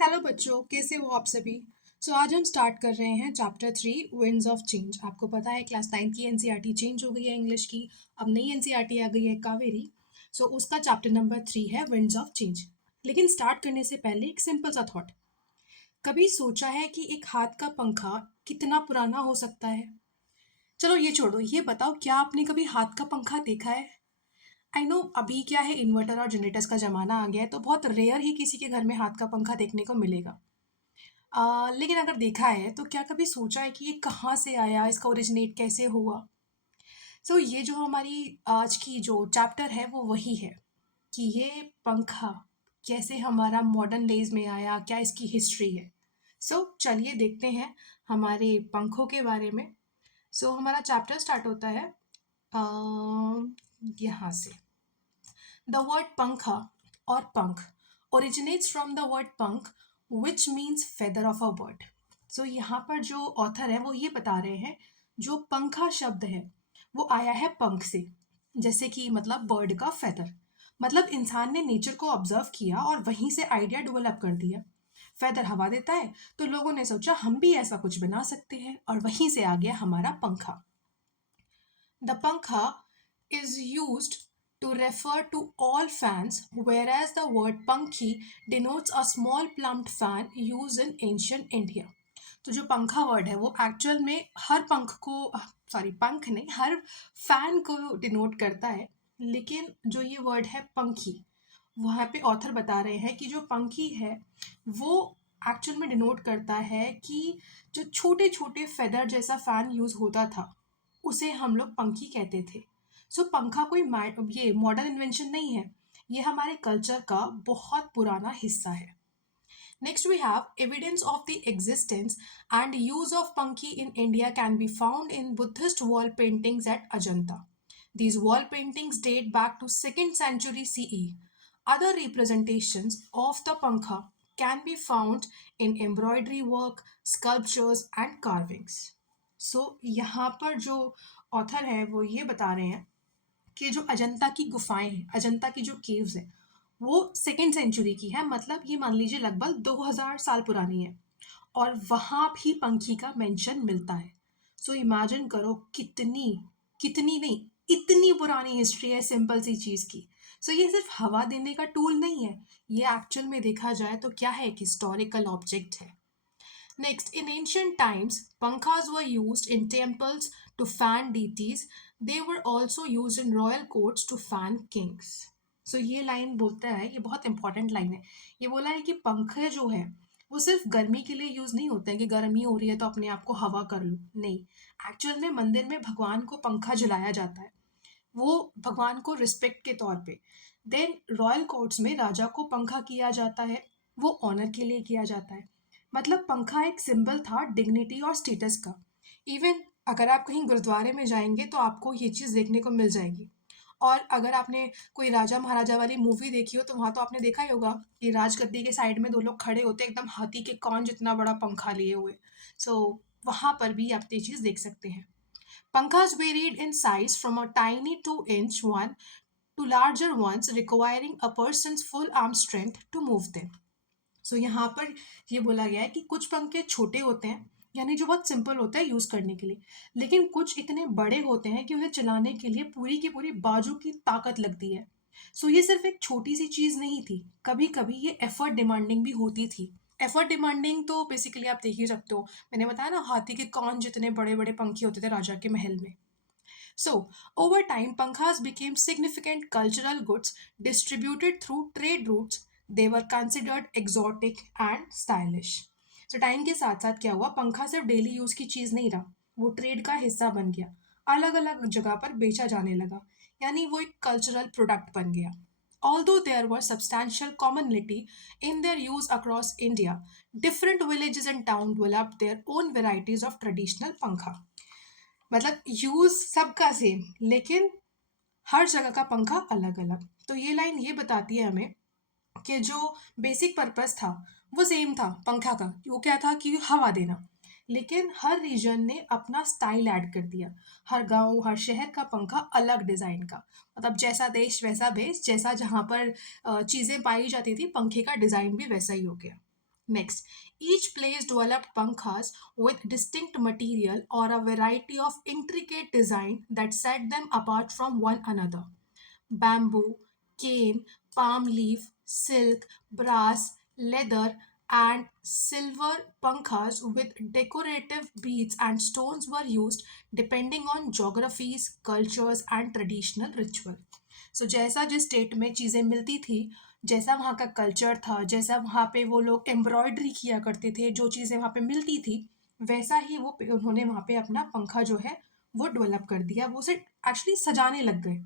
Hello बच्चों, कैसे हो आप सभी। आज हम स्टार्ट कर रहे हैं चैप्टर 3 विंड्स ऑफ चेंज। आपको पता है क्लास 9 की एनसीईआरटी चेंज हो गई है इंग्लिश की। अब नई एनसीईआरटी आ गई है कावेरी। उसका चैप्टर नंबर 3 है विंड्स ऑफ चेंज। लेकिन स्टार्ट करने से पहले एक सिंपल सा थॉट। कभी सोचा है कि एक हाथ का पंखा कितना पुराना हो सकता है? चलो ये छोड़ो, ये बताओ क्या आपने कभी हाथ का पंखा देखा है? आई नो अभी क्या है, इन्वर्टर और जनरेटर्स का ज़माना आ गया है, तो बहुत रेयर ही किसी के घर में हाथ का पंखा देखने को मिलेगा। लेकिन अगर देखा है तो क्या कभी सोचा है कि ये कहाँ से आया, इसका ओरिजिनेट कैसे हुआ? ये जो हमारी आज की जो चैप्टर है वो वही है कि ये पंखा कैसे हमारा मॉडर्न डेज में आया, क्या इसकी हिस्ट्री है। चलिए देखते हैं हमारे पंखों के बारे में। हमारा चैप्टर स्टार्ट होता है यहाँ से। द वर्ड पंखा और पंख originates from the word पंख which means feather of a bird. यहाँ पर जो ऑथर है वो ये बता रहे हैं जो पंखा शब्द है वो आया है पंख से, जैसे कि मतलब बर्ड का फेदर। मतलब इंसान ने नेचर को ऑब्जर्व किया और वहीं से आइडिया डेवलप कर दिया। फेदर हवा देता है तो लोगों ने सोचा हम भी ऐसा कुछ बना सकते हैं और वहीं से आ गया हमारा पंखा। The pankha is used to refer to all fans, whereas the word pankhi denotes a small plumped fan used in ancient India. तो जो पंखा वर्ड है वो एक्चुअल में हर पंख को, सॉरी पंख नहीं, हर फैन को डिनोट करता है। लेकिन जो ये वर्ड है पंखी, वहाँ पे ऑथर बता रहे हैं कि जो पंखी है वो एक्चुअल में डिनोट करता है कि जो छोटे छोटे फेदर जैसा फैन यूज़ होता था उसे हम लोग पंखी कहते थे। पंखा कोई ये मॉडर्न इन्वेंशन नहीं है, ये हमारे कल्चर का बहुत पुराना हिस्सा है। Next, we have evidence of the existence and use of Panki in India can be found in Buddhist wall paintings at Ajanta. These wall paintings date back to 2nd century CE. Other representations of the Pankha can be found in embroidery work, sculptures and carvings. यहाँ पर जो author है वो ये बता रहे हैं कि जो अजंता की गुफाएं हैं, अजंता की जो केव्स हैं, वो 2nd सेंचुरी की है। मतलब ये मान लीजिए लगभग 2000 साल पुरानी है और वहाँ भी पंखी का मेंशन मिलता है। इमेजिन करो कितनी, कितनी नहीं, इतनी पुरानी हिस्ट्री है सिंपल सी चीज़ की। ये सिर्फ हवा देने का टूल नहीं है, ये एक्चुअल में देखा जाए तो क्या है, एक हिस्टोरिकल ऑब्जेक्ट है। Next, in ancient times, pankhas were used in temples to fan deities. They were also used in royal courts to fan kings. ये लाइन बोलता है, ये बहुत इंपॉर्टेंट लाइन है। ये बोला है कि पंखे जो है वो सिर्फ गर्मी के लिए यूज नहीं होते हैं कि गर्मी हो रही है तो अपने आप को हवा कर लो, नहीं। एक्चुअल में मंदिर में भगवान को पंखा जलाया जाता है, वो भगवान को रिस्पेक्ट के तौर पे। देन रॉयल कोर्ट्स में राजा को पंखा किया जाता है, वो ऑनर के लिए किया जाता है। मतलब पंखा एक सिंबल था डिग्निटी और स्टेटस का। इवन अगर आप कहीं गुरुद्वारे में जाएंगे तो आपको ये चीज़ देखने को मिल जाएगी। और अगर आपने कोई राजा महाराजा वाली मूवी देखी हो तो वहाँ तो आपने देखा ही होगा कि राजगद्दी के साइड में दो लोग खड़े होते हैं एकदम हाथी के कान जितना बड़ा पंखा लिए हुए। वहाँ पर भी आप ये चीज़ देख सकते हैं। Pankhas varied in size from a tiny 2-inch one to larger ones requiring a person's full arm strength to move them. यहाँ पर ये बोला गया है कि कुछ पंखे छोटे होते हैं, यानी जो बहुत सिंपल होता है यूज़ करने के लिए, लेकिन कुछ इतने बड़े होते हैं कि उन्हें चलाने के लिए पूरी की पूरी बाजू की ताकत लगती है। ये सिर्फ एक छोटी सी चीज़ नहीं थी, कभी कभी ये एफर्ट डिमांडिंग भी होती थी। एफर्ट डिमांडिंग तो बेसिकली आप देख ही सकते हो, मैंने बताया ना हाथी के कान जितने बड़े बड़े पंखे होते थे राजा के महल में। Over time, pankhas became significant cultural goods distributed through trade routes. They were considered exotic and stylish. Time के साथ साथ क्या हुआ, पंखा सिर्फ डेली यूज की चीज नहीं रहा, वो ट्रेड का हिस्सा बन गया, अलग अलग जगह पर बेचा जाने लगा, यानी वो एक कल्चरल प्रोडक्ट बन गया। Although there was substantial commonality in their use across India, different villages and towns developed their own varieties of traditional pankha. मतलब यूज सबका सेम, लेकिन हर जगह का पंखा अलग अलग। ये लाइन ये बताती है हमें कि जो बेसिक पर्पस था वो सेम था पंखा का, वो क्या था कि हवा देना, लेकिन हर रीजन ने अपना स्टाइल ऐड कर दिया। हर गांव हर शहर का पंखा अलग डिज़ाइन का, मतलब जैसा देश वैसा भेष, जैसा जहाँ पर चीज़ें पाई जाती थी पंखे का डिज़ाइन भी वैसा ही हो गया। Next, each place developed pankhas with distinct material or a variety of intricate design that set them apart from one another. Bamboo, cane, palm leaf, silk, brass, leather, and silver pankhas with decorative beads and stones were used depending on geographies, cultures, and traditional ritual. सो जैसा जिस state में चीज़ें मिलती थी, जैसा वहाँ का culture था, जैसा वहाँ पे वो लोग एम्ब्रॉयडरी किया करते थे, जो चीज़ें वहाँ पे मिलती थी, वैसा ही उन्होंने वहाँ पे अपना पंखा जो है वो डेवलप कर दिया, वो उसे एक्चुअली सजाने लग गए।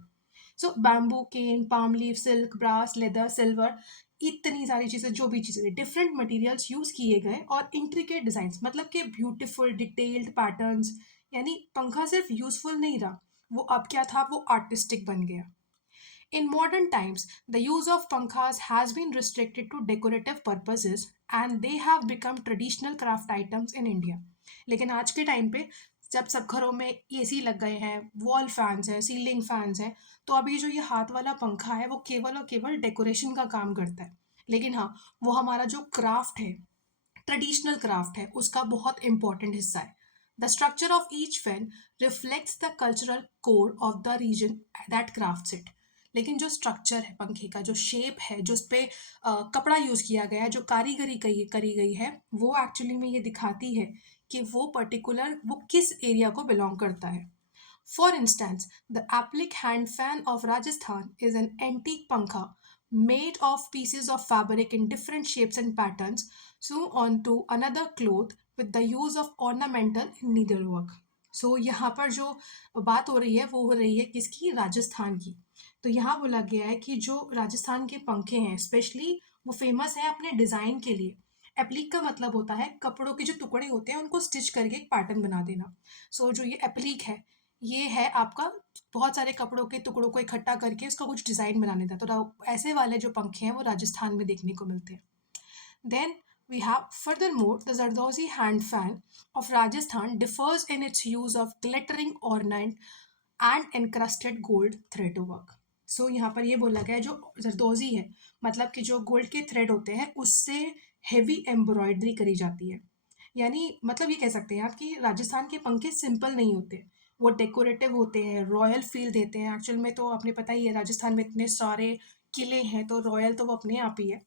So bamboo, cane, palm leaf, silk, brass, leather, silver, इतनी सारी चीज़ें, जो भी चीज़ें, डिफरेंट मटेरियल्स यूज़ किए गए और इंट्रिकेट डिज़ाइंस, मतलब कि ब्यूटीफुल डिटेल्ड पैटर्न्स। यानी पंखा सिर्फ यूज़फुल नहीं रहा, वो अब क्या था, वो आर्टिस्टिक बन गया। In modern times, the use of pankhas has been restricted to decorative purposes and they have become traditional craft items in India. लेकिन आज के टाइम पे जब सब घरों में एसी लग गए हैं, वॉल फैंस हैं, सीलिंग फैंस हैं, तो अभी जो ये हाथ वाला पंखा है वो केवल और केवल डेकोरेशन का काम करता है। लेकिन हाँ, वो हमारा जो क्राफ्ट है, ट्रेडिशनल क्राफ्ट है, उसका बहुत इंपॉर्टेंट हिस्सा है। The structure of each fan reflects the cultural code of the region that crafts it. लेकिन जो स्ट्रक्चर है पंखे का, जो शेप है, जो उस पे कपड़ा यूज़ किया गया है, जो कारीगरी करी गई है, वो एक्चुअली में ये दिखाती है कि वो पर्टिकुलर वो किस एरिया को बिलोंग करता है। For instance, the applique hand fan of Rajasthan is an antique pankha made of pieces of fabric in different shapes and patterns sewn onto another cloth with the use of ornamental needlework. सो यहाँ पर जो बात हो रही है वो हो रही है किसकी, राजस्थान की। तो यहाँ बोला गया है कि जो राजस्थान के पंखे हैं स्पेशली, वो फेमस है अपने डिज़ाइन के लिए। एप्लीक का मतलब होता है कपड़ों के जो टुकड़े होते हैं उनको स्टिच करके एक पैटर्न बना देना। सो जो ये एप्लीक है, ये है आपका बहुत सारे कपड़ों के टुकड़ों को इकट्ठा करके उसका कुछ डिज़ाइन बनाने का। तो ऐसे वाले जो पंखे हैं वो राजस्थान में देखने को मिलते हैं। Then we have furthermore the Zardozi hand fan of Rajasthan differs in its use of glittering ornament and encrusted gold thread work. सो यहाँ पर ये बोला गया है जो जरदोजी है, मतलब कि जो गोल्ड के थ्रेड होते हैं उससे हेवी एम्ब्रॉयडरी करी जाती है। यानी मतलब ये कह सकते हैं आप कि राजस्थान के पंखे सिंपल नहीं होते, वो डेकोरेटिव होते हैं, रॉयल फील देते हैं। एक्चुअल में तो आपने पता ही है राजस्थान में इतने सारे किले हैं, तो रॉयल तो वो अपने आप ही है।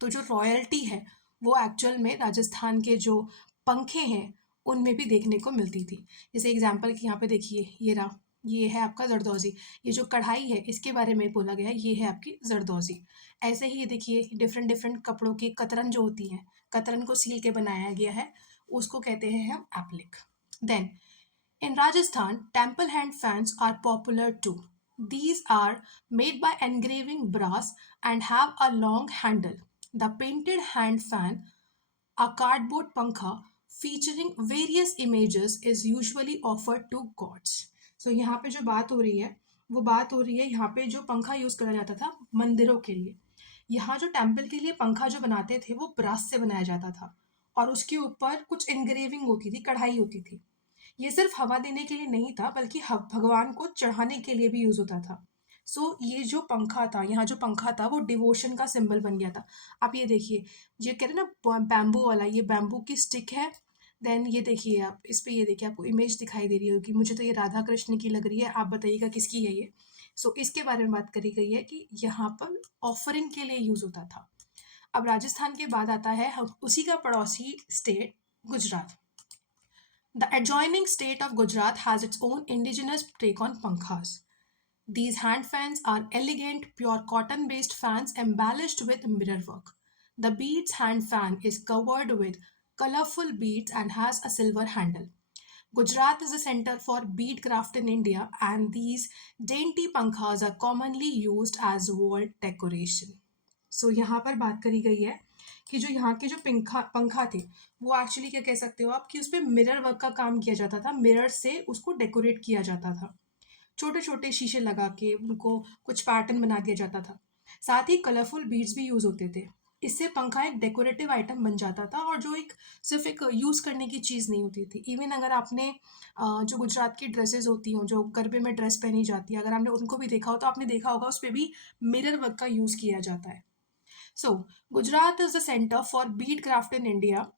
तो जो रॉयल्टी है वो एक्चुअल में राजस्थान के जो पंखे हैं उनमें भी देखने को मिलती थी। जैसे एग्जांपल कि यहाँ पे देखिए, ये रहा, ये है आपका जरदोजी। ये जो कढ़ाई है इसके बारे में बोला गया है, ये है आपकी जरदोजी। ऐसे ही ये देखिए डिफरेंट डिफरेंट कपड़ों की कतरन जो होती हैं, कतरन को सील के बनाया गया है, उसको कहते हैं हम applique. Then in Rajasthan, temple hand fans are popular too. These are made by engraving brass and have a long handle. The painted hand fan, a cardboard pankha featuring various images, is usually offered to gods. So यहाँ पे जो बात हो रही है वो बात हो रही है यहाँ पे जो पंखा यूज करा जाता था मंदिरों के लिए। यहाँ जो टेम्पल के लिए पंखा जो बनाते थे वो ब्रास से बनाया जाता था और उसके ऊपर कुछ एनग्रेविंग होती थी, कढ़ाई होती थी। ये सिर्फ हवा देने के लिए नहीं था बल्कि भगवान को चढ़ाने के लिए भी यूज होता था। सो ये जो पंखा था, यहाँ जो पंखा था वो डिवोशन का सिंबल बन गया था। आप ये देखिए, ये कह रहे हैं ना बैम्बू वाला, ये बैम्बू की स्टिक है। देन ये देखिए, आप इस पे ये देखिए, आपको इमेज दिखाई दे रही होगी, मुझे तो ये राधा कृष्ण की लग रही है, आप बताइएगा किसकी है ये। सो इसके बारे में बात करी गई है कि यहाँ पर ऑफरिंग के लिए यूज होता था। अब राजस्थान के बाद आता है उसी का पड़ोसी state Gujarat. The adjoining state of Gujarat has its own indigenous take on pankhas. These hand fans are elegant, pure cotton based fans embellished with mirror work. The beads hand fan is covered with colorful beads and has a silver handle. Gujarat is a center for bead craft in India, and these dainty pankhas are commonly used as wall decoration. सो यहाँ पर बात करी गई है कि जो यहाँ के जो पंखा पंखा थे वो एक्चुअली क्या कह सकते हो आप कि उस पर मिरर वर्क का काम किया जाता था, मिरर से उसको डेकोरेट किया जाता था, छोटे छोटे शीशे लगा के उनको कुछ पैटर्न बना दिया जाता था। साथ ही कलरफुल बीड्स भी यूज़ होते थे। इससे पंखा एक डेकोरेटिव आइटम बन जाता था और जो एक सिर्फ एक यूज़ करने की चीज़ नहीं होती थी। इवन अगर आपने जो गुजरात की ड्रेसेस होती हों, जो गरबे में ड्रेस पहनी जाती है, अगर आपने उनको भी देखा हो तो आपने देखा होगा उस पर भी मिरर वर्क का यूज़ किया जाता है। So, Gujarat is the center for bead craft in India.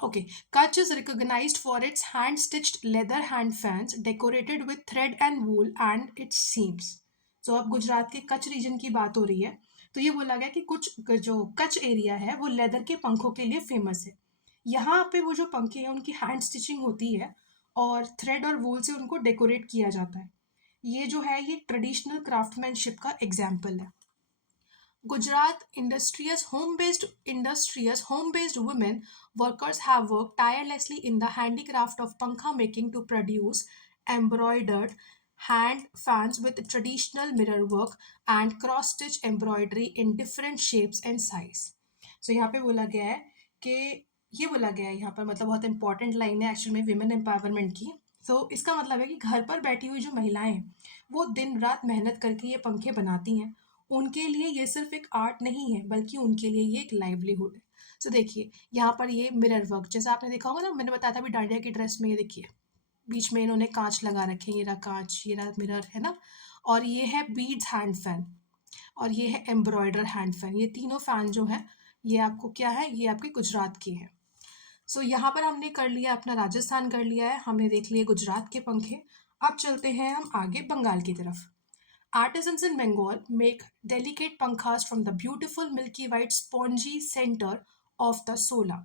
Okay, Kutch is recognized for its hand-stitched leather hand fans decorated with thread and wool and its seams. So, अब गुजरात के Kutch reason की बात हो रही है, तो ये बोला गया कि कुछ जो कच्छ एरिया है वो लेदर के पंखों के लिए फेमस है। यहाँ पे वो जो पंखे हैं उनकी हैंड स्टिचिंग होती है और थ्रेड और वूल से उनको डेकोरेट किया जाता है। ये जो है ये ट्रेडिशनल क्राफ्टमैनशिप का एग्जाम्पल है। Gujarat industrious home-based women workers have worked tirelessly in the handicraft of pankha making to produce embroidered hand fans with traditional mirror work and cross-stitch embroidery in different shapes and size. So यहाँ पे बोला गया है कि ये बोला गया है यहाँ पर मतलब बहुत इंपॉर्टेंट लाइन है एक्चुअल में विमेन एम्पावरमेंट की। तो इसका मतलब है कि घर पर बैठी हुई जो महिलाएं हैं वो दिन रात मेहनत करके ये पंखे बनाती हैं। उनके लिए ये सिर्फ एक आर्ट नहीं है बल्कि उनके लिए ये एक लाइवलीहुड है। सो देखिए यहाँ पर ये मिरर वर्क जैसा आपने देखा होगा ना, मैंने बताया था अभी डांडिया की ड्रेस में, ये देखिए बीच में इन्होंने कांच लगा रखे हैं, ये रहा कांच, ये रहा मिरर, है ना। और ये है बीड्स हैंड फैन और ये है एम्ब्रॉयडर हैंड फैन। ये तीनों फैन जो हैं ये आपको क्या है, ये आपके गुजरात के हैं। सो यहाँ पर हमने कर लिया अपना राजस्थान कर लिया है, हमने देख लिए गुजरात के पंखे। अब चलते हैं हम आगे बंगाल की तरफ। Artisans in Bengal make delicate pankhas from the beautiful milky white spongy center of the sola.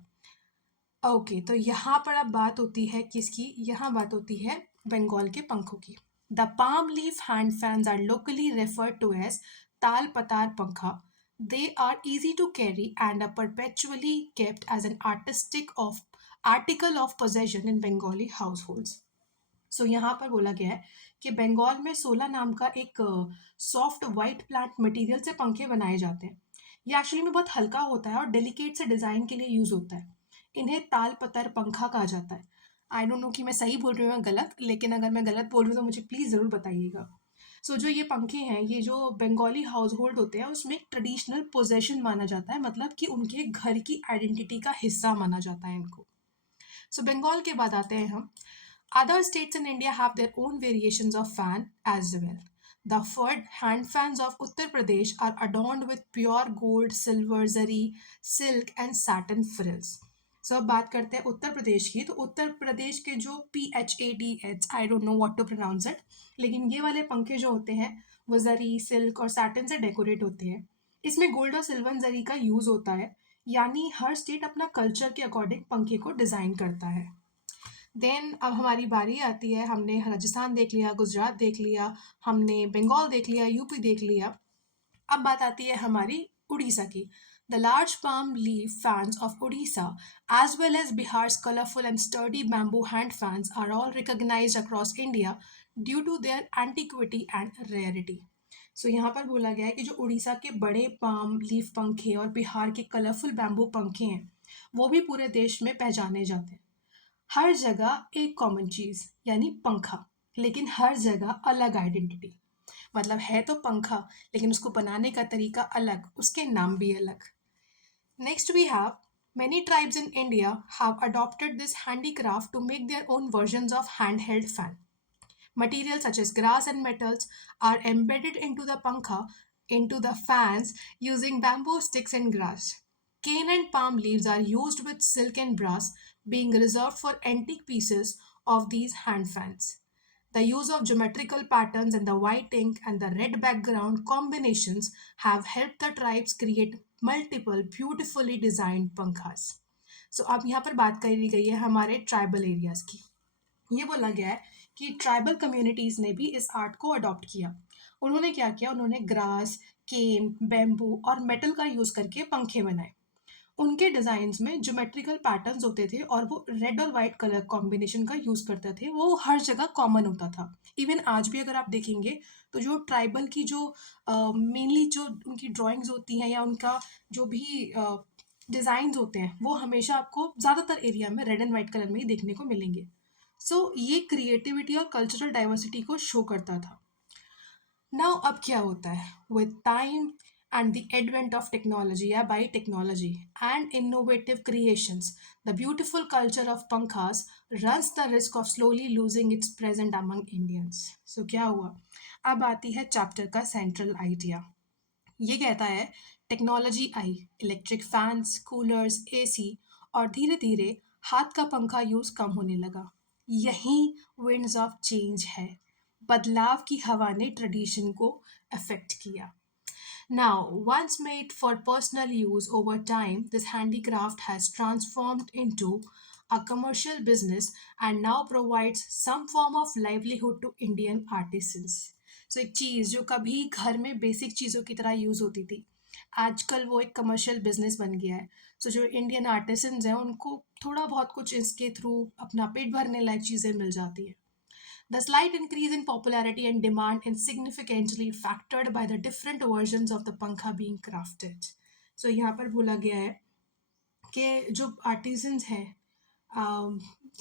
Okay तो यहाँ पर अब बात होती है किसकी, यहाँ बात होती है बंगाल के पंखों की। The palm leaf hand fans are locally referred to as taal patar पंखा. They are easy to carry and are perpetually kept as an article of possession in Bengali households. सो यहाँ पर बोला गया है कि बंगाल में सोला नाम का एक सॉफ्ट वाइट प्लांट मटेरियल से पंखे बनाए जाते हैं। ये एक्चुअली में बहुत हल्का होता है और डेलिकेट से डिज़ाइन के लिए यूज़ होता है। इन्हें ताल पतर पंखा कहा जाता है। आई डोंट नो कि मैं सही बोल रही हूँ या गलत, लेकिन अगर मैं गलत बोल रही हूँ तो मुझे प्लीज़ ज़रूर बताइएगा। सो जो ये पंखे हैं ये जो बंगाली हाउस होल्ड होते हैं उसमें एक ट्रेडिशनल पोजेशन माना जाता है, मतलब कि उनके घर की आइडेंटिटी का हिस्सा माना जाता है इनको। सो बंगाल के बाद आते हैं हम। Other states in India have their own variations of fan as well. The furred hand fans of Uttar Pradesh are adorned with pure gold, silver, zari, silk and satin frills. So अब बात करते हैं उत्तर प्रदेश की। तो उत्तर प्रदेश के जो PHATH, I don't know what to pronounce it, लेकिन ये वाले पंखे जो होते हैं वो जरी, सिल्क और सैटिन से डेकोरेट होते हैं। इसमें गोल्ड और सिल्वर जरी का यूज़ होता है, यानी हर स्टेट अपना कल्चर के अकॉर्डिंग पंखे को डिज़ाइन करता है। देन अब हमारी बारी आती है, हमने राजस्थान देख लिया, गुजरात देख लिया, हमने बंगाल देख लिया, यूपी देख लिया। अब बात आती है हमारी उड़ीसा की। The large palm leaf fans of Orissa as well as Bihar's colourful and sturdy bamboo hand fans are all recognised across India due to their antiquity and rarity. So यहाँ पर बोला गया है कि जो उड़ीसा के बड़े पाम लीफ पंखे और बिहार के कलरफुल बैम्बू पंखे हैं वो भी पूरे देश में पहचाने जाते हैं। हर जगह एक कॉमन चीज़ यानी पंखा, लेकिन हर जगह अलग आइडेंटिटी। मतलब है तो पंखा लेकिन उसको बनाने का तरीका अलग, उसके नाम भी अलग। Next we have many tribes in India have adopted this handicraft to make their own versions of handheld fan. Materials such as grass and metals are embedded into the fans using bamboo sticks and grass. Cane and palm leaves are used with silk and brass, being reserved for antique pieces of these hand fans. The use of geometrical patterns in the white ink and the red background combinations have helped the tribes create multiple beautifully designed पंखास. सो अब यहाँ पर बात करी गई है हमारे tribal areas की। ये बोला गया है कि ट्राइबल कम्युनिटीज़ ने भी इस आर्ट को अडॉप्ट किया। उन्होंने क्या किया, उन्होंने ग्रास, केन, बैम्बू और मेटल का यूज़ करके पंखे बनाए। उनके डिज़ाइंस में ज्योमेट्रिकल पैटर्न्स होते थे और वो रेड और वाइट कलर कॉम्बिनेशन का यूज़ करते थे, वो हर जगह कॉमन होता था। इवन आज भी अगर आप देखेंगे तो जो ट्राइबल की जो मेनली जो उनकी ड्राइंग्स होती हैं या उनका जो भी डिज़ाइंस होते हैं वो हमेशा आपको ज़्यादातर एरिया में रेड एंड वाइट कलर में ही देखने को मिलेंगे। सो ये क्रिएटिविटी और कल्चरल डाइवर्सिटी को शो करता था। नाउ अब क्या होता है, with time and the advent of technology, yeah, by technology and innovative creations, the beautiful culture of pankhas runs the risk of slowly losing its presence among Indians. So क्या हुआ, अब आती है चैप्टर का सेंट्रल आइडिया। ये कहता है technology आई, electric fans, coolers, AC, और धीरे धीरे हाथ का पंखा यूज़ कम होने लगा। यही विंड्स ऑफ चेंज है। बदलाव की हवा ने ट्रेडिशन को अफेक्ट किया। Now, once made for personal use over time, this handicraft has transformed into a commercial business and now provides some form of livelihood to Indian artisans. So एक चीज़ जो कभी घर में बेसिक चीज़ों की तरह यूज़ होती थी, आजकल वो एक कमर्शियल बिजनेस बन गया है। सो जो इंडियन आर्टिसंस हैं उनको थोड़ा बहुत कुछ इसके थ्रू अपना पेट भरने लायक चीज़ें मिल जाती है। The slight increase in popularity and demand is significantly factored by the different versions of the पंखा being crafted. So यहाँ पर बोला गया है कि जो आर्टिजन्स हैं,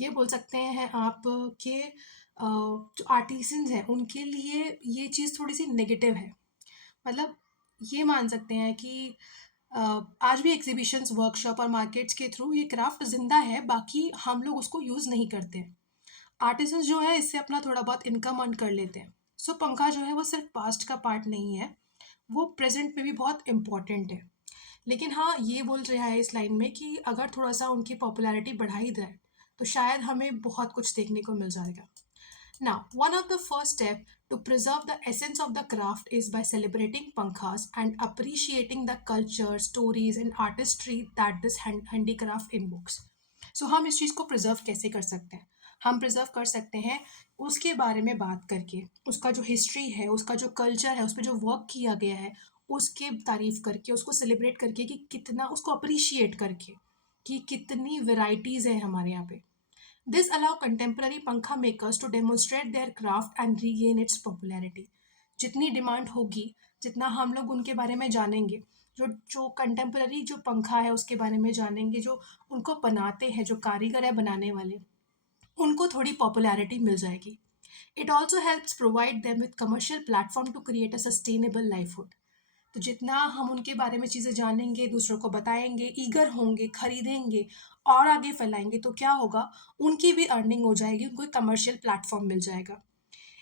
ये बोल सकते हैं आप कि जो आर्टिजन्स हैं उनके लिए ये चीज़ थोड़ी सी नेगेटिव है। मतलब ये मान सकते हैं कि आज भी एग्जीबिशंस, वर्कशॉप और मार्केट्स के थ्रू ये क्राफ्ट जिंदा है, बाकी हम लोग उसको यूज़ नहीं करते हैं। आर्टिसंस जो है इससे अपना थोड़ा बहुत इनकम अर्न कर लेते हैं। सो पंखा जो है वो सिर्फ पास्ट का पार्ट नहीं है, वो प्रेजेंट में भी बहुत इम्पॉर्टेंट है। लेकिन हाँ, ये बोल रहा है इस लाइन में कि अगर थोड़ा सा उनकी पॉपुलैरिटी बढ़ाई जाए तो शायद हमें बहुत कुछ देखने को मिल जाएगा। Now, one of the first steps to preserve the essence of the craft is by celebrating pankhas and appreciating the culture, stories and artistry that this handicraft invokes. So हम इस चीज़ को प्रिजर्व कैसे कर सकते हैं? हम प्रिजर्व कर सकते हैं उसके बारे में बात करके, उसका जो हिस्ट्री है, उसका जो कल्चर है, उस पे जो वर्क किया गया है, उसके तारीफ करके, उसको सेलिब्रेट करके कि कितना उसको अप्रिशिएट करके कि कितनी वेराइटीज़ हैं हमारे यहाँ पे। This allow contemporary पंखा makers to demonstrate their craft and regain its popularity. जितनी डिमांड होगी, जितना हम लोग उनके बारे में जानेंगे, जो जो कंटेम्पररी जो पंखा है उसके बारे में जानेंगे, जो उनको बनाते हैं, जो कारीगर है बनाने वाले, उनको थोड़ी पॉपुलैरिटी मिल जाएगी। It also helps provide them with commercial platform to create a sustainable livelihood. तो जितना हम उनके बारे में चीज़ें जानेंगे, दूसरों को बताएंगे, ईगर होंगे, खरीदेंगे और आगे फैलाएंगे, तो क्या होगा, उनकी भी अर्निंग हो जाएगी, उनको एक कमर्शियल प्लेटफॉर्म मिल जाएगा।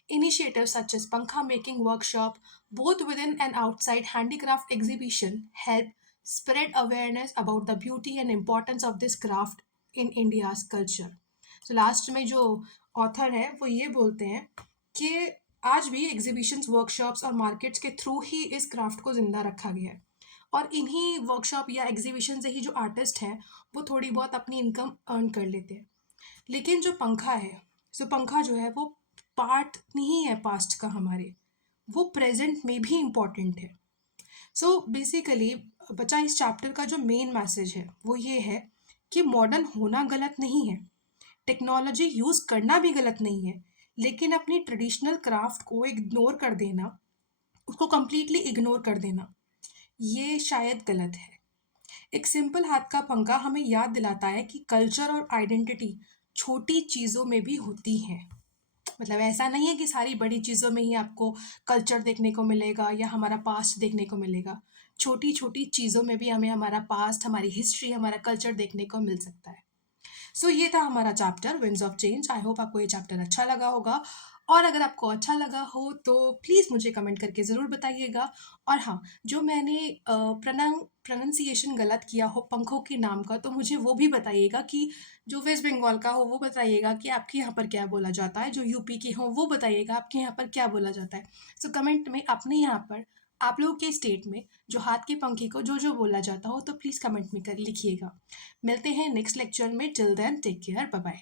Initiatives such as Pankha making workshop, both within and outside handicraft exhibition, help spread awareness about the beauty and importance of this craft in India's culture. So last में जो author है वो ये बोलते हैं कि आज भी एग्जीबिशंस, वर्कशॉप्स और मार्केट्स के थ्रू ही इस क्राफ्ट को ज़िंदा रखा गया है, और इन्हीं वर्कशॉप या एग्जीबिशन से ही जो आर्टिस्ट हैं वो थोड़ी बहुत अपनी इनकम अर्न कर लेते हैं। लेकिन जो पंखा है, सो पंखा जो है वो पार्ट नहीं है पास्ट का हमारे, वो प्रेजेंट में भी इम्पॉर्टेंट है। सो बेसिकली बच्चा, इस चैप्टर का जो मेन मैसेज है वो ये है कि मॉडर्न होना गलत नहीं है, टेक्नोलॉजी यूज़ करना भी गलत नहीं है, लेकिन अपनी ट्रेडिशनल क्राफ्ट को इग्नोर कर देना, उसको कम्प्लीटली इग्नोर कर देना, ये शायद गलत है। एक सिंपल हाथ का पंखा हमें याद दिलाता है कि कल्चर और आइडेंटिटी छोटी चीज़ों में भी होती हैं। मतलब ऐसा नहीं है कि सारी बड़ी चीज़ों में ही आपको कल्चर देखने को मिलेगा या हमारा पास्ट देखने को मिलेगा। छोटी छोटी चीज़ों में भी हमें हमारा पास्ट, हमारी हिस्ट्री, हमारा कल्चर देखने को मिल सकता है। सो ये था हमारा chapter winds of change. I hope आपको ये चैप्टर अच्छा लगा होगा, और अगर आपको अच्छा लगा हो तो प्लीज़ मुझे कमेंट करके ज़रूर बताइएगा। और हाँ, जो मैंने प्रोनाउंसिएशन गलत किया हो पंखों के नाम का, तो मुझे वो भी बताइएगा कि जो वेस्ट बंगाल का हो वो बताइएगा कि आपके यहाँ पर क्या बोला जाता है, जो यूपी के हो वो बताइएगा आपके यहाँ पर क्या बोला जाता है। सो कमेंट में अपने यहाँ पर, आप लोगों के स्टेट में जो हाथ के पंखे को जो जो बोला जाता हो, तो प्लीज़ कमेंट में कर लिखिएगा। मिलते हैं नेक्स्ट लेक्चर में। Till then take care, bye bye.